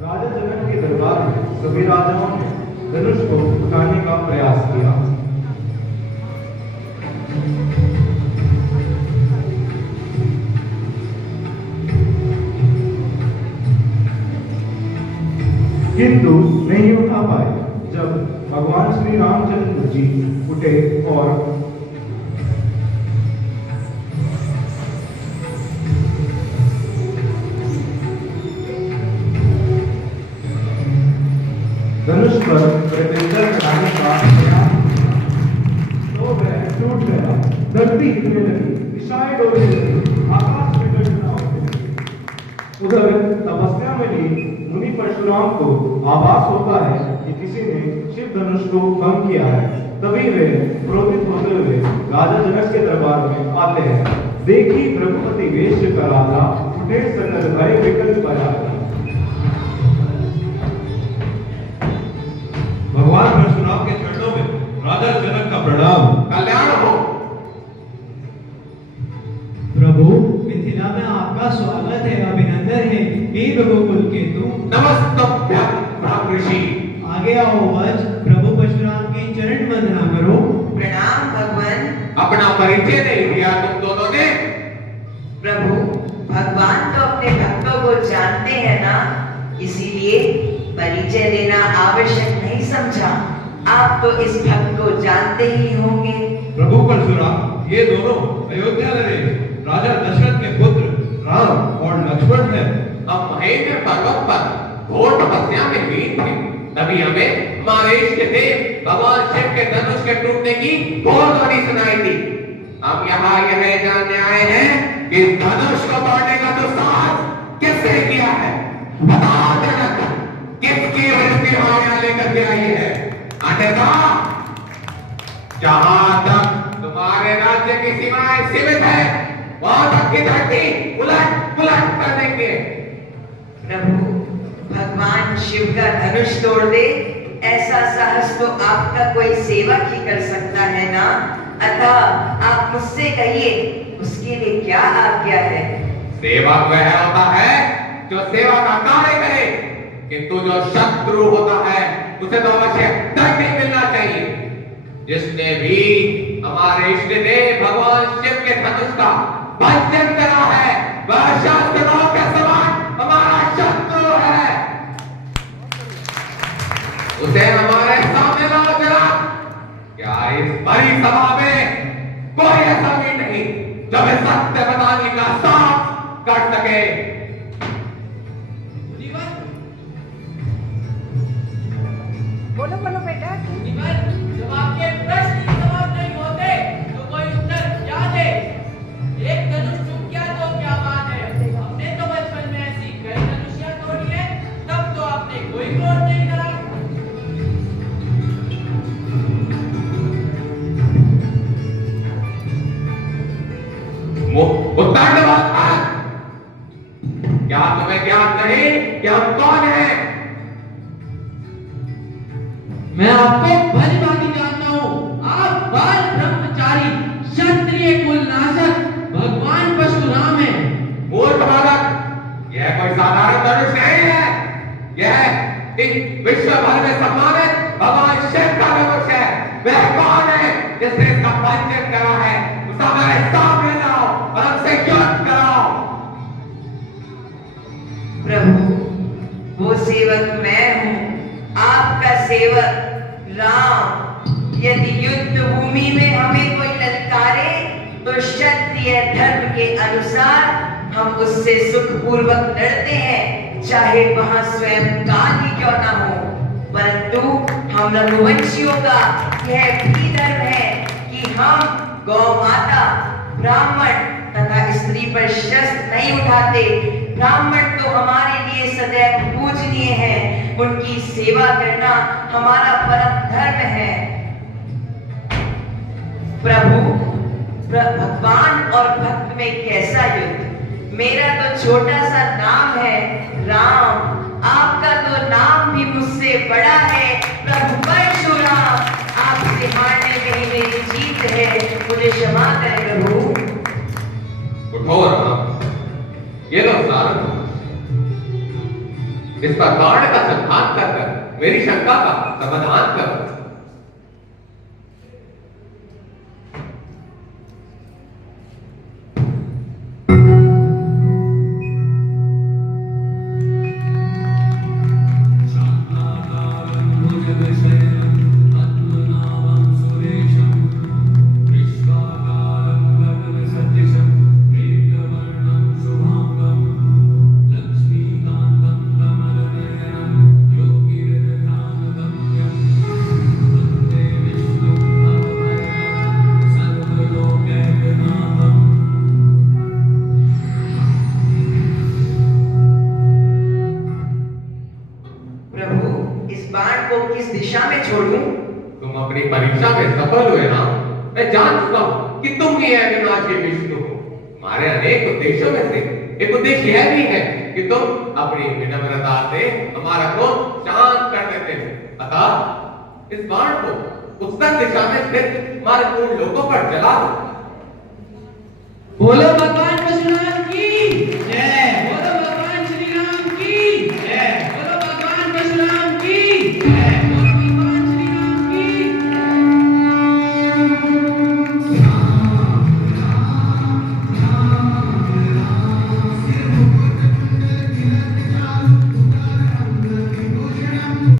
राजा जनक के दरबार में सभी राजाओं ने धनुष को उठाने का प्रयास किया। किंतु नहीं उठा पाए। जब भगवान श्री रामचंद्र जी उठे और धनुष पर प्रत्यंतर चढ़ाने का प्रयास तो वह टूट गया। धरती हिलने लगी, दिशाएं डोलने लगी, आकाश में गर्जना होने लगी। उधर तपस्या में भी मुनि परशुराम को आभास होता है कि किसी ने शिव धनुष को भंग किया है। तभी वे क्रोधित होते हुए राजा जनक के दरबार में आते हैं। देखी प्रभुपति वेश कराला, उठे सकल भय विकल बयाला। भगवान परशुराम के चरणों में राजा जनक का प्रणाम। कल्याण हो। प्रभु, मिथिला में आपका स्वागत है, अभिनंदन है। हे रघुकुल केतु, नमस्तभ्यं ऋषि। आगे आओ वज, प्रभु परशुराम की चरण वंदना करो। प्रणाम भगवान। अपना परिचय नहीं दिया तुम दोनों ने। प्रभु, भगवान तो अपने भक्तों को जानते हैं ना, इसीलिए परिचय देना आवश्यक नहीं समझा। आप तो इस भक्त को जानते ही होंगे। प्रभु परशुराम, ये दोनों अयोध्या नरेश राजा दशरथ के पुत्र राम और लक्ष्मण हैं। हम महेंद्र पर्वत पर घोर तपस्या में लीन थे, तभी हमें मारेश के देव भगवान शिव के धनुष के टूटने की घोर ध्वनि सुनाई दी। हम यहाँ यह जानने आए हैं कि इस धनुष को तोड़ने का दुस्साहस किसने किया है। बताओ जनक, किसकी वृत्ति यहाँ लेकर के आई है। अन्यथा जहां तक तुम्हारे राज्य की सीमाएं सीमित है, वहां तक की धरती उलट पुलट कर देंगे। प्रभु, भगवान शिव का धनुष तोड़ दे, ऐसा साहस तो आपका कोई सेवक ही कर सकता है ना। अतः आप मुझसे कहिए, उसके लिए क्या आज्ञा है। सेवक वह होता है जो सेवा का कार्य करे, किंतु जो शत्रु होता है उसे तो अवश्य दंड नहीं मिलना चाहिए। जिसने भी हमारे इष्ट देव भगवान शिव के धनुष का भंजन करा है, वह शस्त्रों के समान हमारा शत्रु है। उसे हमारे सामने लाओ जरा। क्या इस बड़ी सभा में कोई ऐसा भी नहीं जो हमें सत्य बताने का साहस कर सके। बोलो बोलो बेटा। जब आपके प्रश्न जवाब नहीं होते तो कोई उत्तर क्या दे। एक धनुष टूट गया तो क्या बात है। हमने तो बचपन में ऐसी कई धनुषियां तोड़ी है, तब तो आपने कोई क्रोध नहीं करा। उत्तर दो। क्या तुम्हें ज्ञान नहीं कि हम कौन हैं? मैं आपको भली भांति जानता हूँ। आप बाल ब्रह्मचारी क्षत्रिय कुल नाशक भगवान परशुराम हैं। मूर्ख बालक, यह कोई साधारण धनुष नहीं है। यह इस विश्व भर में सम्मानित भगवान शिव का धनुष है। वह कौन है जिसने इसका भंजन करा है? उसे हमारे सामने लाओ और हमसे युद्ध कराओ। प्रभु, वो सेवक मैं हूँ, आपका सेवक राम। यदि युद्ध भूमि में हमें कोई ललकारे तो क्षत्रिय धर्म के अनुसार हम उससे सुखपूर्वक लड़ते हैं, चाहे वहां स्वयं काल ही क्यों ना हो। परंतु हम रघुवंशियों का यह भी धर्म है कि हम गौ माता, ब्राह्मण तथा स्त्री पर शस्त्र नहीं उठाते। ब्राह्मण तो हमारे लिए सदैव पूजनीय है, उनकी सेवा करना हमारा परम धर्म है। प्रभु, भगवान और भक्त में कैसा युद्ध। मेरा तो छोटा सा नाम है राम, आपका तो नाम भी मुझसे बड़ा है प्रभु परशुराम। आपसे हारने में ही मेरी जीत है, मुझे क्षमा करें प्रभु। उठो राम, ये लो सारंग। इस पर बाण का संहार कर मेरी शंका का समाधान करो। तुम अपनी परीक्षा में सफल हुए ना। मैं जान चुका हूं कि तुम ही है अविनाशी विष्णु। हमारे अनेक उद्देश्यों में से एक उद्देश्य यह भी है कि तुम अपनी विनम्रता से हमारा क्रोध शांत कर देते हो। अतः इस बाण को उत्तर दिशा में स्थित हमारे पूर्ण लोगों पर जला दो। बोलो भगवान